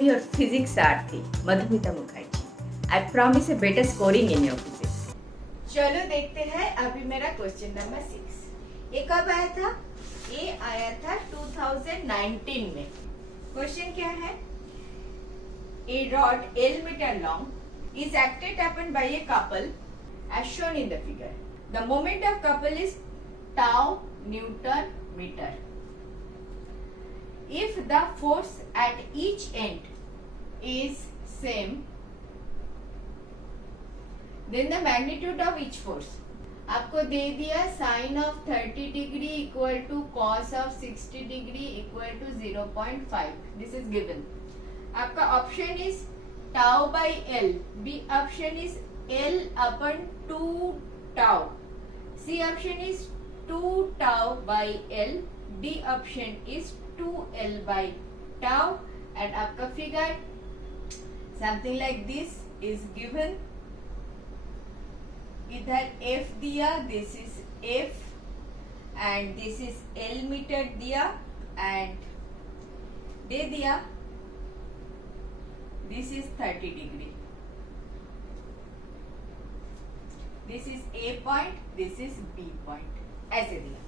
am your physics Sarathi Madhumita Mukherjee. I promise a better scoring in your physics. चलो देखते हैं अभी मेरा क्वेश्चन नंबर 6. ये कब आया था? ये आया था 2019 में. क्वेश्चन क्या है? A rod L meter long is acted upon by a couple as shown in the figure. The moment of couple is tau Newton meter. If the force at each end is same, then the magnitude of each force. आपको दे दिया sin of 30 degree equal to cos of 60 degree equal to 0.5. This is given. आपका option is tau by L. B option is L upon 2 tau. C option is 2 tau by L. D option is 2L by tau. And आपका figure something like this is given. इधर F दिया, this is F and this is L metre दिया and दे दिया this is 30 degree. This is A point, this is B point. ऐसे दिया.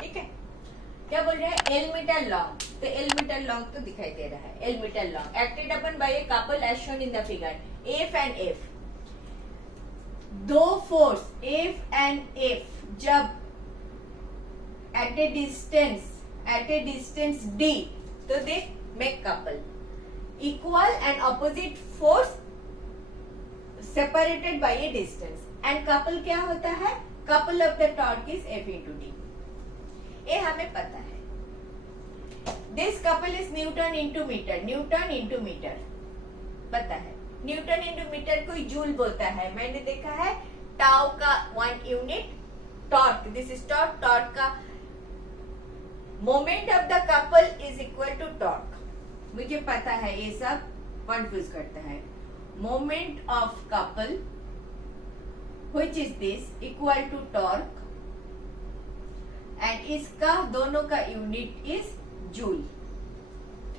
ठीक है. क्या बोल रहे हैं? L metre long. तो L मीटर लॉन्ग तो दिखाई दे रहा है. L metre long acted upon by a couple as shown in the figure. F and F. दो फोर्स F and F जब at a distance D, तो दे make couple. Equal and opposite force separated by a distance. And couple क्या होता है? Couple of the torque is F into D. ये हमें पता है. This couple is Newton into meter. Newton into meter पता है. न्यूटन इंटू मीटर को जूल बोलता है. मैंने देखा है टाउ का 1 unit. Torque, this is torque. Torque का moment of the couple is equal to torque. मुझे पता है ये सब कंफ्यूज करता है. Moment of couple which is this equal to torque and इसका दोनों का यूनिट इज जूल.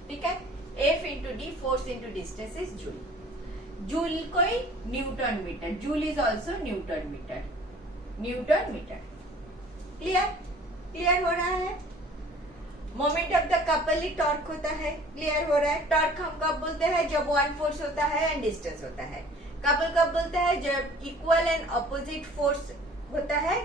ठीक है. F into D, force into distance is joule. Joule कोई newton metre. Joule is also newton metre. Newton metre. Clear? Clear हो रहा है? Moment of the couple ही टॉर्क होता है. क्लियर हो रहा है? टॉर्क हम कब बोलते हैं? जब वन फोर्स होता है एंड डिस्टेंस होता है. कपल कब बोलते हैं? जब इक्वल एंड ऑपोजिट फोर्स होता है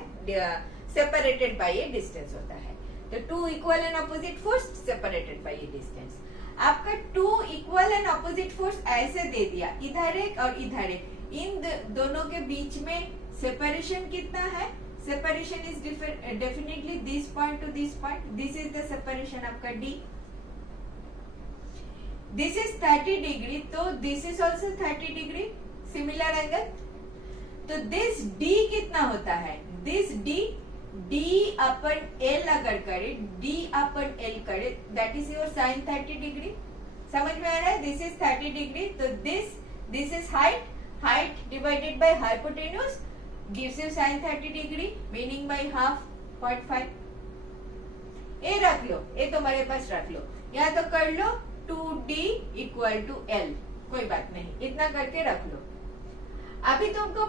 सेपरेटेड बाय ए डिस्टेंस होता है. तो two equal and opposite force separated by a distance. आपका two equal and opposite force ऐसे दे दिया, इधर एक और इधर एक. इन दोनों के बीच में सेपरेशन कितना है? Separation is definitely this point two this point. This is the separation आपका D. दिस इज 30 डिग्री, तो this is also 30 degree. Similar angle. तो दिस D कितना होता है? दिस D अपन L अगर करे, D अपन L करे, that is your sine 30 degree. समझ में आ रहा है? This is 30 degree. तो this is height divided by hypotenuse gives you sine 30 degree, meaning by half 0.5. ये रख लो, ये तुम्हारे पास रख लो. या तो कर लो 2D इक्वल टू L. कोई बात नहीं, इतना करके रख लो. अभी तुमको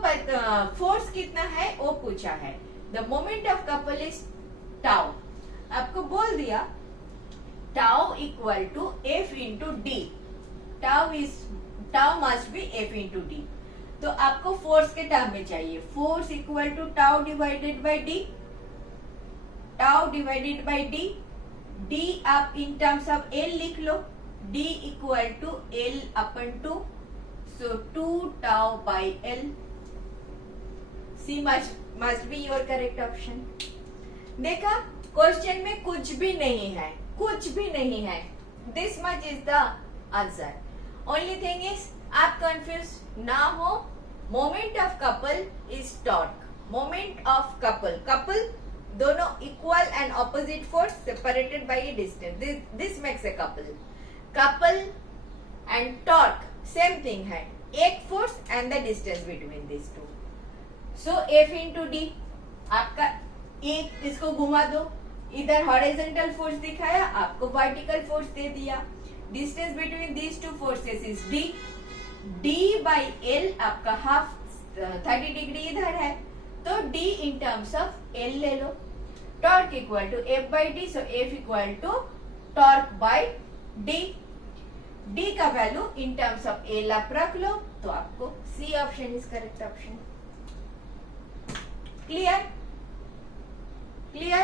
फोर्स कितना है वो पूछा है. The moment of couple is tau. आपको बोल दिया tau equal to F into D. Tau must be F into D. तो आपको फोर्स के टर्म में चाहिए. Force equal to tau divided by D. Tau divided by D. D आप in terms of L लिख लो. D equal to L upon 2. So 2 tau by L. C must be your correct option. देखा? Question में कुछ भी नहीं है. कुछ भी नहीं है. This much is the answer. Only thing is आप कंफ्यूज ना हो. Moment of couple is torque. Moment of couple दोनों equal and opposite force separated by a distance. This makes a couple and torque same thing है. एक force and the distance between this two. So F into D आपका एक, इसको घुमा दो इधर horizontal force दिखाया, आपको वर्टिकल फोर्स दे दिया। Distance between these two forces is d, d by l आपका हाफ 30 डिग्री इधर है, तो d in terms of l ले लो। Torque equal to f by d, so f equal to torque by d। d का value in terms of l आप रख लो, तो आपको C option is correct option. Clear? Clear?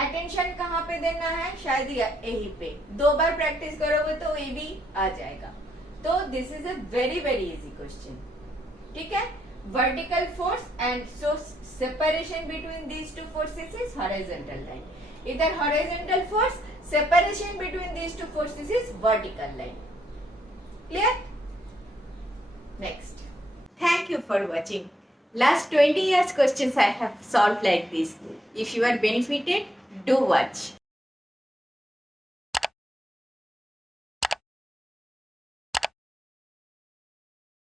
Attention कहाँ पे देना है? शायद यही पे। 2 बार प्रैक्टिस करोगे तो ये भी आ जाएगा। तो this is a very very easy question. ठीक है, vertical force and so separation between these two forces is horizontal line. इधर horizontal force, separation between these two forces is vertical line. Clear? Next, thank you for watching. Last 20 years questions I have solved like this. If you are benefited, do watch.